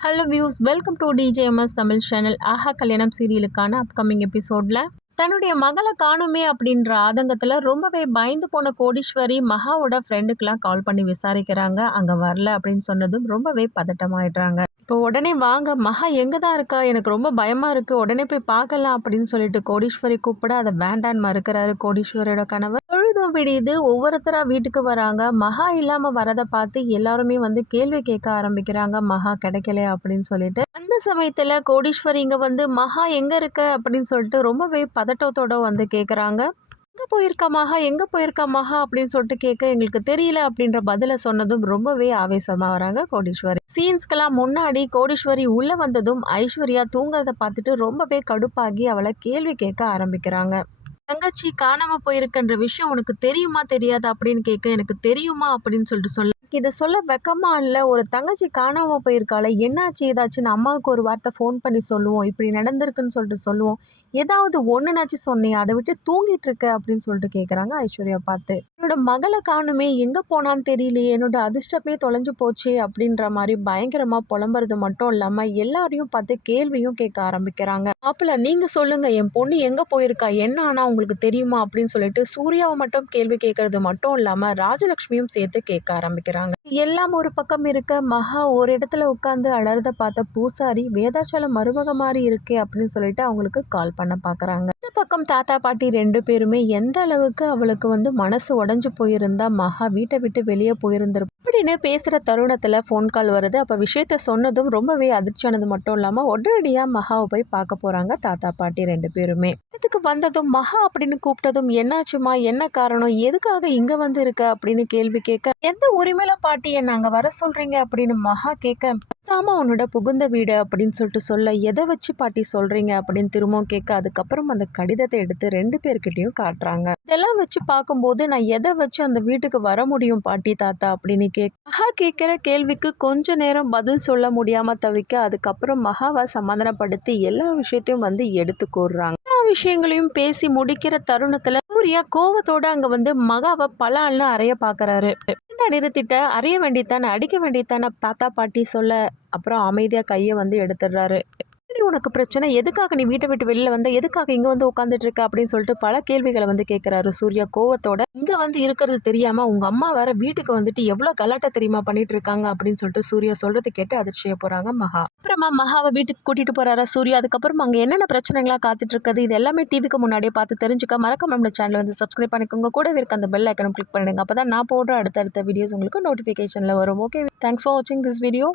Hello views, welcome to DJMS Tamil channel. ஆஹா கல்யாணம் சீரியலுக்கான அப்கமிங் எபிசோடில் தன்னுடைய மகளை காணுமே அப்படின்ற ஆதங்கத்தில் ரொம்பவே பயந்து போன கோடீஸ்வரி மகாவோட ஃப்ரெண்டுக்கெலாம் கால் பண்ணி விசாரிக்கிறாங்க. அங்கே வரல அப்படின்னு சொன்னதும் ரொம்பவே பதட்டமாயிடுறாங்க. இப்போ உடனே வாங்க, மகா எங்கே தான் இருக்கா, எனக்கு ரொம்ப பயமாக இருக்குது, உடனே போய் பார்க்கலாம் அப்படின்னு சொல்லிட்டு கோடீஸ்வரி கூப்பிட அதை வேண்டான்னு மறுக்கிறாரு கோடீஸ்வரியோட கணவர். பொழுதும் விடியுது, ஒவ்வொருத்தராக வீட்டுக்கு வராங்க. மகா இல்லாமல் வரதை பார்த்து எல்லாருமே வந்து கேள்வி கேட்க ஆரம்பிக்கிறாங்க, மகா கிடைக்கல அப்படின்னு சொல்லிட்டு. அந்த சமயத்தில் கோடீஸ்வரி இங்கே வந்து மகா எங்கே இருக்க அப்படின்னு சொல்லிட்டு ரொம்பவே பதட்டத்தோட வந்து கேட்குறாங்க. எங்கே போயிருக்கா மகா அப்படின்னு சொல்லிட்டு கேட்க எங்களுக்கு தெரியல அப்படின்ற பதிலை சொன்னதும் ரொம்பவே ஆவேசமாக வராங்க கோடீஸ்வரி. சீன்ஸ்க்கெல்லாம் முன்னாடி கோடீஸ்வரி உள்ளே வந்ததும் ஐஸ்வர்யா தூங்குறதை பார்த்துட்டு ரொம்பவே கடுப்பாகி அவளை கேள்வி கேட்க ஆரம்பிக்கிறாங்க. தங்கச்சி காணாமல் போயிருக்குன்ற விஷயம் உனக்கு தெரியுமா தெரியாது அப்படின்னு கேட்க எனக்கு தெரியுமா அப்படின்னு சொல்ல இதை சொல்ல வெக்கமா இல்லை, ஒரு தங்கச்சி காணாமல் போயிருக்காள, என்னாச்சு ஏதாச்சுன்னு அம்மாவுக்கு ஒரு வார்த்தை ஃபோன் பண்ணி சொல்லுவோம், இப்படி நடந்திருக்குன்னு சொல்லிட்டு சொல்லுவோம், ஏதாவது ஒன்றுனாச்சும் சொன்னேன், அதை விட்டு தூங்கிட்டு இருக்க அப்படின்னு சொல்லிட்டு கேட்குறாங்க ஐஸ்வர்யா பார்த்து. என்னோட மகளை காணுமே, எங்கே போனான்னு தெரியலையே, என்னோட அதிர்ஷ்டமே தொலைஞ்சு போச்சு அப்படின்ற மாதிரி பயங்கரமாக புலம்புறது மட்டும் இல்லாமல் எல்லாரையும் பார்த்து கேள்வியும் கேட்க ஆரம்பிக்கிறாங்க. மாப்பிள்ள நீங்கள் சொல்லுங்கள், என் பொண்ணு எங்கே போயிருக்கா, என்ன ஆனால் உங்களுக்கு தெரியுமா அப்படின்னு சொல்லிட்டு சூர்யாவை மட்டும் கேள்வி கேட்கறது மட்டும் இல்லாமல் ராஜலட்சுமியும் சேர்த்து கேட்க ஆரம்பிக்கிறாங்க. எல்லாம் ஒரு பக்கம் இருக்க, மகா ஒரு இடத்துல உட்காந்து அலறத பார்த்த பூசாரி வேதாச்சலம் மருமக மாதிரி இருக்கே அப்படின்னு சொல்லிட்டு அவங்களுக்கு கால் பண்ண பார்க்குறாங்க. இந்த பக்கம் தாத்தா பாட்டி 2 பேருமே எந்த அளவுக்கு அவளுக்கு வந்து மனசு உடஞ்சு போயிருந்தா மகா வீட்டை விட்டு வெளியே போயிருந்திருப்பா அப்படின்னு பேசுகிற தருணத்தில் ஃபோன் கால் வருது. அப்போ விஷயத்த சொன்னதும் ரொம்பவே அதிர்ச்சியானது மட்டும் இல்லாமல் உடனடியாக மகாவை போய் பார்க்க போகிறாங்க தாத்தா பாட்டி 2 பேருமே. இதுக்கு வந்ததும் மகா அப்படின்னு கூப்பிட்டதும் என்னாச்சுமா, என்ன காரணம், எதுக்காக இங்கே வந்து இருக்க அப்படின்னு கேள்வி கேட்க, எந்த உரிமையில பாட்டியை நாங்கள் வர சொல்கிறீங்க அப்படின்னு மகா கேட்க, தாமா உன்னோட புகுந்த வீடு அப்படின்னு சொல்லிட்டு சொல்ல, எதை வச்சு பாட்டி சொல்கிறீங்க அப்படின்னு திரும்பவும் கேட்க, அதுக்கப்புறம் அந்த கடிதத்தை எடுத்து 2 பேர்கிட்டையும் காட்டுறாங்க. இதெல்லாம் வச்சு பார்க்கும்போது நான் எதை வச்சு அந்த வீட்டுக்கு வர முடியும் பாட்டி தாத்தா அப்படின்னு மகா கேட்குற கேள்விக்கு கொஞ்ச நேரம் பதில் சொல்ல முடியாம தவிக்க, அதுக்கப்புறம் மகாவை சமாதானப்படுத்தி எல்லா விஷயத்தையும் வந்து எடுத்து கூறுறாங்க. எல்லா விஷயங்களையும் பேசி முடிக்கிற தருணத்துல சூர்யா கோவத்தோட அங்க வந்து மகாவை பலால்னு அறைய பாக்குறாரு. நிறுத்திட்ட, அறைய வேண்டித்தானே, அடிக்க வேண்டித்தானே தாத்தா பாட்டி சொல்ல, அப்புறம் அமைதியா கையை வந்து எடுத்துடுறாரு. உனக்கு பிரச்சனை, எதுக்காக நீ வீட்டை விட்டு வெளியில வந்த, எதுக்காக இங்க வந்து உட்காந்துட்டு இருக்க அப்படின்னு சொல்லிட்டு பல கேள்விகளை வந்து கேட்கிறாரு சூர்யா கோவத்தோட. இங்க வந்து இருக்கிறது தெரியாம உங்க அம்மா வேற வீட்டுக்கு வந்துட்டு எவ்வளவு கலாட்டா தெரியுமா பண்ணிட்டு இருக்காங்க அப்படின்னு சொல்லிட்டு சூர்யா சொல்றது கேட்டு அதிர்ச்சிய போறாங்க மகா. அப்புறமா மகாவை வீட்டுக்கு கூட்டிட்டு போறாரா சூர்யா. அதுக்கப்புறம் அங்க என்னென்ன பிரச்சனைகளா காத்துட்டு இருக்குது, இது எல்லாமே டிவிக்கு முன்னாடியே பார்த்து தெரிஞ்சுக்க மறக்காம நம்ம சேனல் வந்து சப்ஸ்கிரைப் பண்ணிக்கோங்க. கூட இருக்க அந்த பெல் ஐக்கனும் கிளிக் பண்ணிடுங்க. அப்பதான் நான் போடுற அடுத்தடுத்த வீடியோஸ் உங்களுக்கு நோட்டிபிகேஷன்ல வரும். ஓகே, தேங்க்ஸ் ஃபார் வாட்சிங் திஸ் வீடியோ.